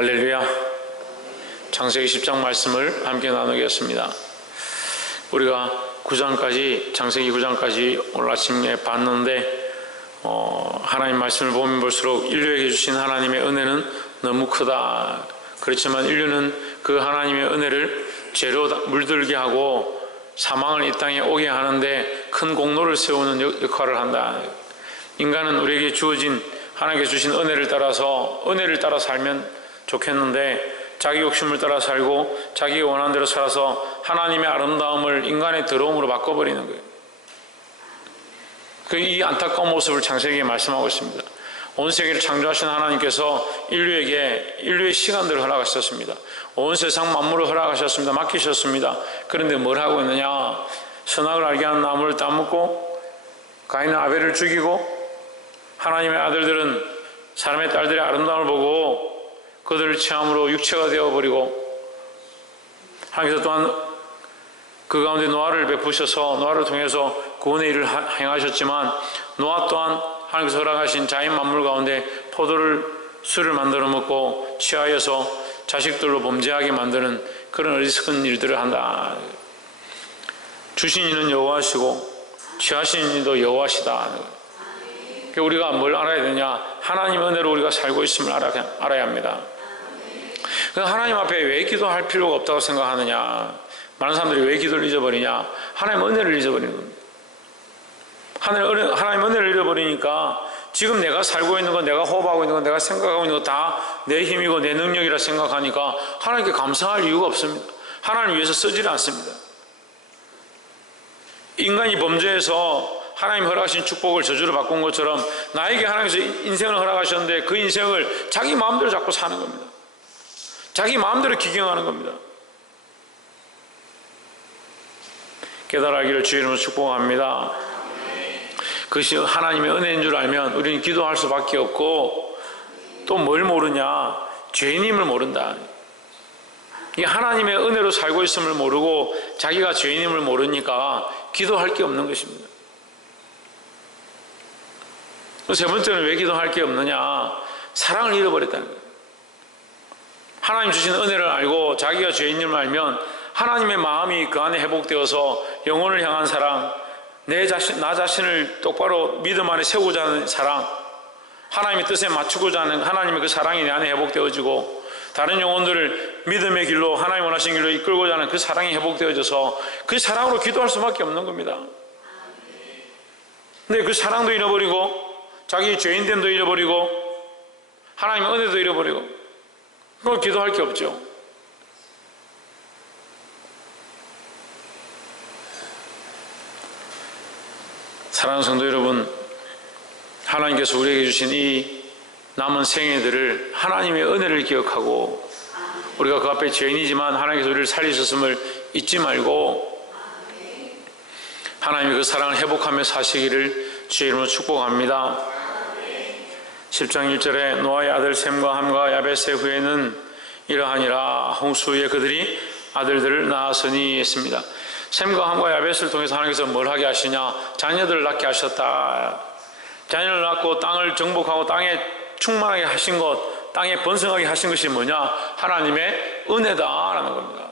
할렐루야. 창세기 10장 말씀을 함께 나누겠습니다. 우리가 9장까지, 창세기 9장까지 오늘 아침에 봤는데 하나님 말씀을 보면 볼수록 인류에게 주신 하나님의 은혜는 너무 크다. 그렇지만 인류는 그 하나님의 은혜를 죄로 물들게 하고 사망을 이 땅에 오게 하는데 큰 공로를 세우는 역할을 한다. 인간은 우리에게 주어진 하나님께 주신 은혜를 따라 살면 좋겠는데 자기 욕심을 따라 살고 자기가 원하는 대로 살아서 하나님의 아름다움을 인간의 더러움으로 바꿔버리는 거예요. 이 안타까운 모습을 창세기에 말씀하고 있습니다. 온 세계를 창조하신 하나님께서 인류의 시간들을 허락하셨습니다. 온 세상 만물을 허락하셨습니다. 맡기셨습니다. 그런데 뭘 하고 있느냐? 선악을 알게 하는 나무를 따먹고 가인은 아벨을 죽이고 하나님의 아들들은 사람의 딸들의 아름다움을 보고 그들을 체함으로 육체가 되어버리고 하나님께서 또한 그 가운데 노아를 베푸셔서 노아를 통해서 구원의 일을 행하셨지만 노아 또한 하나님께서 허락하신 자연 만물 가운데 술을 만들어 먹고 취하여서 자식들로 범죄하게 만드는 그런 어리석은 일들을 한다. 주신 이는 여호와시고 취하신 이도 여호와시다. 우리가 뭘 알아야 되냐? 하나님 은혜로 우리가 살고 있음을 알아야 합니다. 하나님 앞에 왜 기도할 필요가 없다고 생각하느냐? 많은 사람들이 왜 기도를 잊어버리냐? 하나님 은혜를 잊어버리는 겁니다. 하나님 은혜를 잃어버리니까 지금 내가 살고 있는 건, 내가 호흡하고 있는 건, 내가 생각하고 있는 건 다 내 힘이고 내 능력이라 생각하니까 하나님께 감사할 이유가 없습니다. 하나님 위해서 쓰질 않습니다. 인간이 범죄해서 하나님 허락하신 축복을 저주로 바꾼 것처럼 나에게 하나님께서 인생을 허락하셨는데 그 인생을 자기 마음대로 자꾸 사는 겁니다. 자기 마음대로 기경하는 겁니다. 깨달아기를 주의 이름으로 축복합니다. 그것이 하나님의 은혜인 줄 알면 우리는 기도할 수밖에 없고, 또 뭘 모르냐? 죄인임을 모른다. 이 하나님의 은혜로 살고 있음을 모르고 자기가 죄인임을 모르니까 기도할 게 없는 것입니다. 세 번째는 왜 기도할 게 없느냐? 사랑을 잃어버렸다는 거예요. 하나님 주신 은혜를 알고 자기가 죄인임을 알면 하나님의 마음이 그 안에 회복되어서 영혼을 향한 사랑, 나 자신을 똑바로 믿음 안에 세우고자 하는 사랑, 하나님의 뜻에 맞추고자 하는 하나님의 그 사랑이 내 안에 회복되어지고 다른 영혼들을 믿음의 길로, 하나님 원하신 길로 이끌고자 하는 그 사랑이 회복되어져서 그 사랑으로 기도할 수밖에 없는 겁니다. 근데 그 사랑도 잃어버리고 자기 죄인됨도 잃어버리고 하나님의 은혜도 잃어버리고 그걸 기도할 게 없죠. 사랑하는 성도 여러분, 하나님께서 우리에게 주신 이 남은 생애들을 하나님의 은혜를 기억하고 우리가 그 앞에 죄인이지만 하나님께서 우리를 살리셨음을 잊지 말고 하나님의 그 사랑을 회복하며 사시기를 주의 이름으로 축복합니다. 10장 1절에 노아의 아들 셈과 함과 야벳의 후에는 이러하니라. 홍수 후에 그들이 아들들을 낳았으니 했습니다. 셈과 함과 야벳을 통해서 하나님께서 뭘 하게 하시냐? 자녀들을 낳게 하셨다. 자녀를 낳고 땅을 정복하고 땅에 충만하게 하신 것, 땅에 번성하게 하신 것이 뭐냐? 하나님의 은혜다라는 겁니다.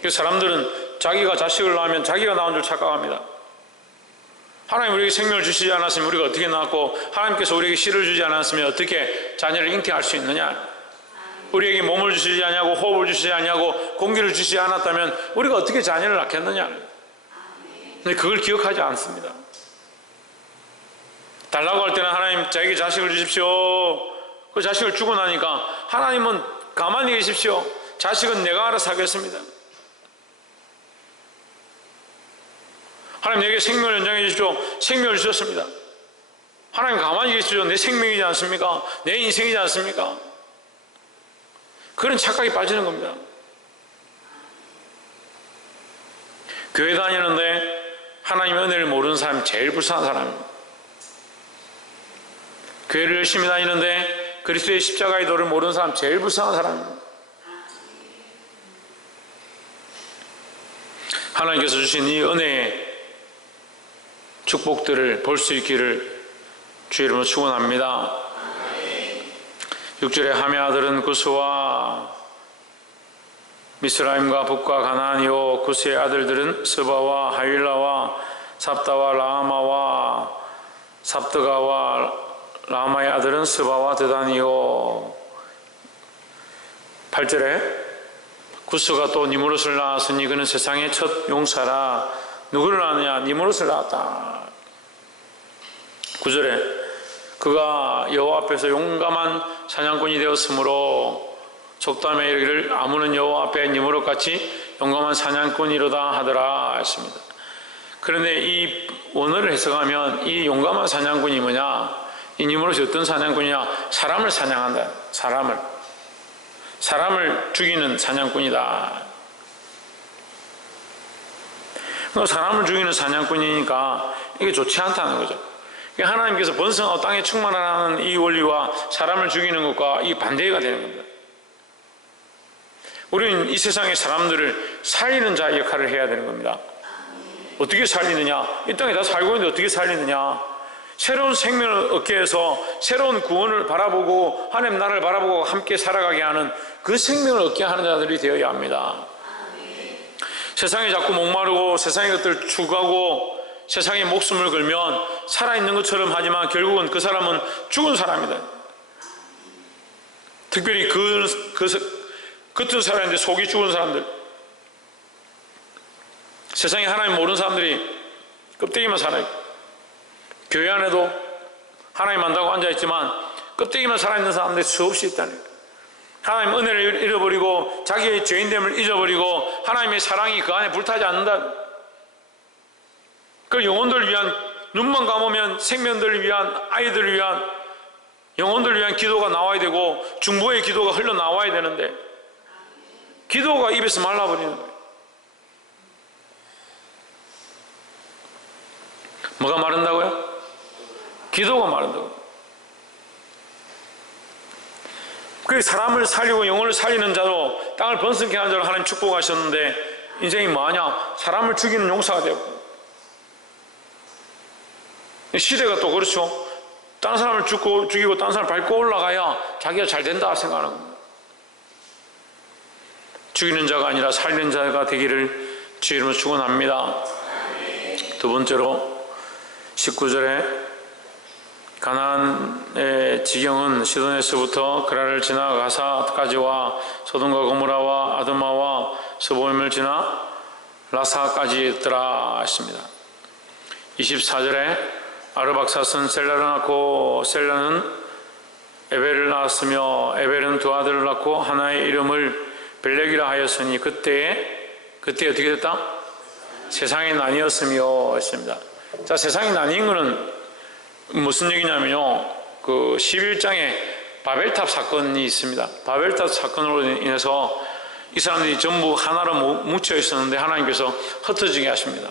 그래서 사람들은 자기가 자식을 낳으면 자기가 낳은 줄 착각합니다. 하나님 우리에게 생명을 주시지 않았으면 우리가 어떻게 낳았고, 하나님께서 우리에게 씨를 주지 않았으면 어떻게 자녀를 잉태할 수 있느냐? 우리에게 몸을 주시지 않냐고, 호흡을 주시지 않냐고, 공기를 주시지 않았다면 우리가 어떻게 자녀를 낳겠느냐? 근데 그걸 기억하지 않습니다. 달라고 할 때는 하나님 저에게 자식을 주십시오. 그 자식을 주고 나니까 하나님은 가만히 계십시오. 자식은 내가 알아서 하겠습니다. 하나님 내게 생명을 연장해 주십시오. 생명을 주셨습니다. 하나님 가만히 계십시오. 내 생명이지 않습니까? 내 인생이지 않습니까? 그런 착각이 빠지는 겁니다. 교회 다니는데 하나님의 은혜를 모르는 사람이 제일 불쌍한 사람입니다. 교회를 열심히 다니는데 그리스도의 십자가의 도를 모르는 사람 제일 불쌍한 사람입니다. 하나님께서 주신 이 은혜의 축복들을 볼 수 있기를 주의 이름으로 축원합니다. 6절에 함의 아들은 구스와 미스라임과 북과 가나안이요 구스의 아들들은 스바와 하윌라와 삽다와 라마와 삽드가와 라마의 아들은 스바와 드단이요. 8절에 구스가 또 니무롯을 낳았으니 그는 세상의 첫 용사라. 누구를 낳느냐? 니무롯을 낳았다. 9절에 그가 여호와 앞에서 용감한 사냥꾼이 되었으므로 족담에 이르기를 아무는 여호와 앞에 니무롯같이 용감한 사냥꾼이로다 하더라 했습니다. 그런데 이 원어를 해석하면 이 용감한 사냥꾼이 뭐냐? 이 니무롯이 어떤 사냥꾼이냐? 사람을 사냥한다. 사람을 죽이는 사냥꾼이다. 사람을 죽이는 사냥꾼이니까 이게 좋지 않다는 거죠. 하나님께서 번성하고 땅에 충만하는 이 원리와 사람을 죽이는 것과 이 반대가 되는 겁니다. 우리는 이 세상의 사람들을 살리는 자의 역할을 해야 되는 겁니다. 어떻게 살리느냐? 이 땅에 다 살고 있는데 어떻게 살리느냐? 새로운 생명을 얻게 해서 새로운 구원을 바라보고 하나님 나라를 바라보고 함께 살아가게 하는 그 생명을 얻게 하는 자들이 되어야 합니다. 세상에 자꾸 목마르고 세상의 것들을 추구하고 세상에 목숨을 걸면 살아있는 것처럼 하지만 결국은 그 사람은 죽은 사람이다. 특별히 겉은 살아있는데 속이 죽은 사람들, 세상에 하나님 모르는 사람들이 껍데기만 살아있고 교회 안에도 하나님 안다고 앉아있지만 껍데기만 살아있는 사람들이 수없이 있다는 거예요. 하나님 은혜를 잃어버리고 자기의 죄인됨을 잊어버리고 하나님의 사랑이 그 안에 불타지 않는다. 그 영혼들을 위한, 눈만 감으면 생명들을 위한, 아이들을 위한, 영혼들을 위한 기도가 나와야 되고 중보의 기도가 흘러나와야 되는데 기도가 입에서 말라버리는 거예요. 뭐가 마른다고요? 기도가 마른다고요. 그 사람을 살리고 영혼을 살리는 자로 땅을 번성케 하는 자로 하나님 축복하셨는데 인생이 뭐하냐? 사람을 죽이는 용사가 되고 시대가 또 그렇죠. 다른 사람을 죽이고 다른 사람을 밟고 올라가야 자기가 잘 된다 생각하는 겁니다. 죽이는 자가 아니라 살리는 자가 되기를 주의 이름으로 축원합니다. 두 번째로 19절에 가나안의 지경은 시돈에서부터 그라를 지나 가사까지와 소돔과 고모라와 아드마와 스보임을 지나 라사까지 있더라 했습니다. 24절에 아르박삿은 셀라를 낳고 셀라는 에벨을 낳았으며 에벨은 두 아들을 낳고 하나의 이름을 벨렉이라 하였으니 그때 어떻게 됐다? 세상이 나뉘었으며 했습니다. 자, 세상이 나뉜 것은 무슨 얘기냐면요, 그 11장에 바벨탑 사건이 있습니다. 바벨탑 사건으로 인해서 이 사람들이 전부 하나로 뭉쳐 있었는데 하나님께서 흩어지게 하십니다.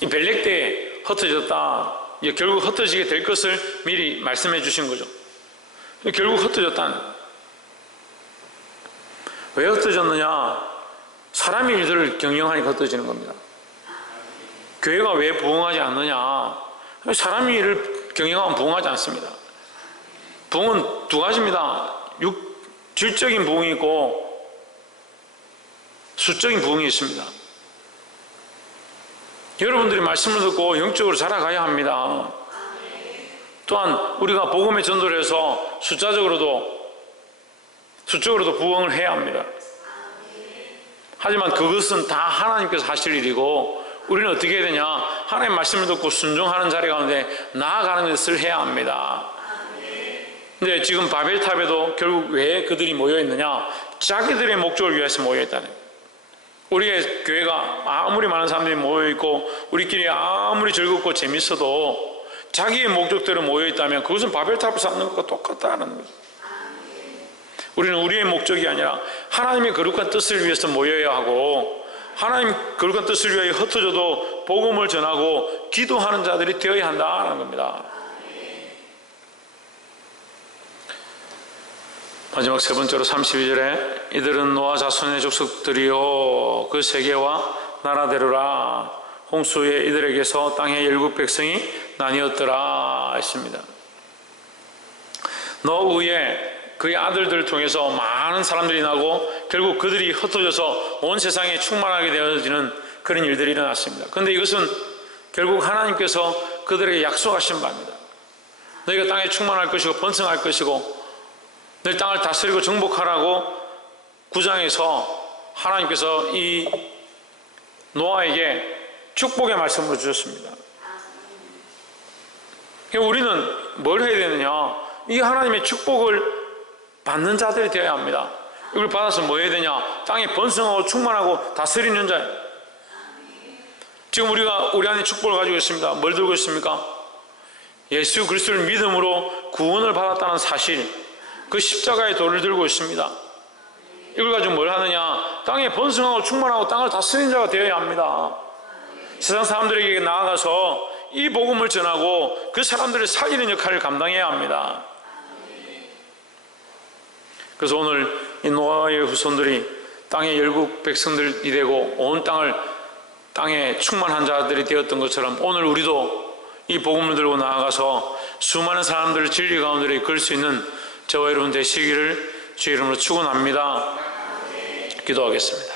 이 벨렉 때에 흩어졌다. 결국 흩어지게 될 것을 미리 말씀해 주신 거죠. 결국 흩어졌다는. 왜 흩어졌느냐? 사람의 일들을 경영하니까 흩어지는 겁니다. 교회가 왜 부흥하지 않느냐? 사람의 일을 경영하면 부흥하지 않습니다. 부흥은 두 가지입니다. 질적인 부흥이 있고 수적인 부흥이 있습니다. 여러분들이 말씀을 듣고 영적으로 자라가야 합니다. 또한 우리가 복음의 전도를 해서 수적으로도 부흥을 해야 합니다. 하지만 그것은 다 하나님께서 하실 일이고 우리는 어떻게 해야 되냐? 하나님의 말씀을 듣고 순종하는 자리 가운데 나아가는 것을 해야 합니다. 근데 지금 바벨탑에도 결국 왜 그들이 모여있느냐? 자기들의 목적을 위해서 모여있다는 거예요. 우리의 교회가 아무리 많은 사람들이 모여있고 우리끼리 아무리 즐겁고 재밌어도 자기의 목적대로 모여있다면 그것은 바벨탑을 쌓는 것과 똑같다는 거죠. 우리는 우리의 목적이 아니라 하나님의 거룩한 뜻을 위해서 모여야 하고 하나님 거룩한 뜻을 위하여 흩어져도 복음을 전하고 기도하는 자들이 되어야 한다는 겁니다. 마지막 세 번째로 32절에 이들은 노아 자손의 족속들이요 그 세계와 나라대로라 홍수에 이들에게서 땅의 열국 백성이 나뉘었더라 했습니다. 노후에 그의 아들들을 통해서 많은 사람들이 나고 결국 그들이 흩어져서 온 세상에 충만하게 되어지는 그런 일들이 일어났습니다. 그런데 이것은 결국 하나님께서 그들에게 약속하신 바입니다. 너희가 땅에 충만할 것이고 번성할 것이고 너희 땅을 다스리고 정복하라고 9장에서 하나님께서 이 노아에게 축복의 말씀을 주셨습니다. 우리는 뭘 해야 되느냐? 이 하나님의 축복을 받는 자들이 되어야 합니다. 이걸 받아서 뭐 해야 되냐? 땅에 번성하고 충만하고 다스리는 자예요. 지금 우리가 우리 안에 축복을 가지고 있습니다. 뭘 들고 있습니까? 예수 그리스도를 믿음으로 구원을 받았다는 사실, 그 십자가의 돌을 들고 있습니다. 이걸 가지고 뭘 하느냐? 땅에 번성하고 충만하고 땅을 다스리는 자가 되어야 합니다. 세상 사람들에게 나아가서 이 복음을 전하고 그 사람들을 살리는 역할을 감당해야 합니다. 그래서 오늘 이 노아의 후손들이 땅의 열국 백성들이 되고 온 땅에 충만한 자들이 되었던 것처럼 오늘 우리도 이 복음을 들고 나아가서 수많은 사람들을 진리 가운데 이끌 수 있는 저와 여러분 되시기를 주의 이름으로 축원합니다. 기도하겠습니다.